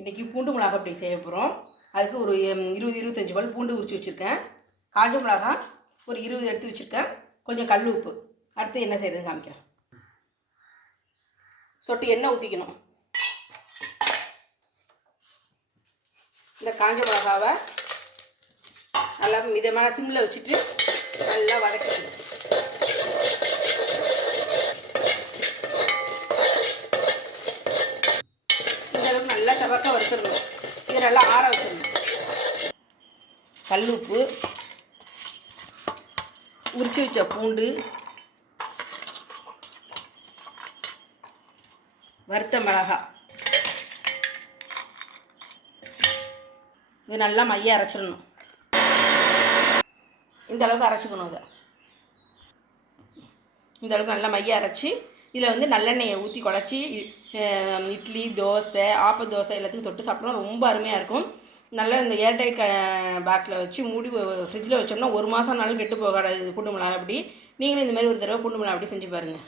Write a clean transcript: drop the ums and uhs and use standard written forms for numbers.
இன்றைக்கி பூண்டு மிளகா அப்படி செய்ய போகிறோம். அதுக்கு ஒரு 20-25 பல் பூண்டு உரித்து வச்சுருக்கேன். காஞ்ச மிளகா ஒரு 20 எடுத்து வச்சுருக்கேன். கொஞ்சம் கல் உப்பு. அடுத்து என்ன செய்கிறதுன்னு காமிக்கிறேன். சொட்டு எண்ணெய் ஊற்றிக்கணும். இந்த காஞ்ச மிளகாவை நல்லா மிதமான சிம்மில் வச்சுட்டு நல்லா வதக்கிக்கணும். இந்த அளவுக்கு நல்லா செவக்க வறுத்துடணும். இதை நல்லா ஆற வச்சிடணும். கல் உப்பு, உரிச்சு வச்ச பூண்டு, வறுத்த மிளகாய், இது நல்லா மைய அரைச்சிடணும். இந்த அளவுக்கு அரைச்சிக்கணும். இந்த அளவுக்கு நல்லா மைய அரைச்சி இதில் வந்து நல்லெண்ணெயை ஊற்றி குழச்சி இட்லி, தோசை, ஆப்ப தோசை எல்லாத்துக்கும் தொட்டு சாப்பிட்டோம்னா ரொம்ப அருமையாக இருக்கும். நல்லா இந்த ஏர்டைட் பாக்ஸில் வச்சு மூடி ஃப்ரிட்ஜில் வச்சோம்னா 1 மாதம்னாலும் கெட்டு போகாது. பூண்டு மிளகா அப்படி நீங்களும் இந்த மாதிரி ஒரு தடவை பூண்டு மிளகா அப்படி செஞ்சு பாருங்கள்.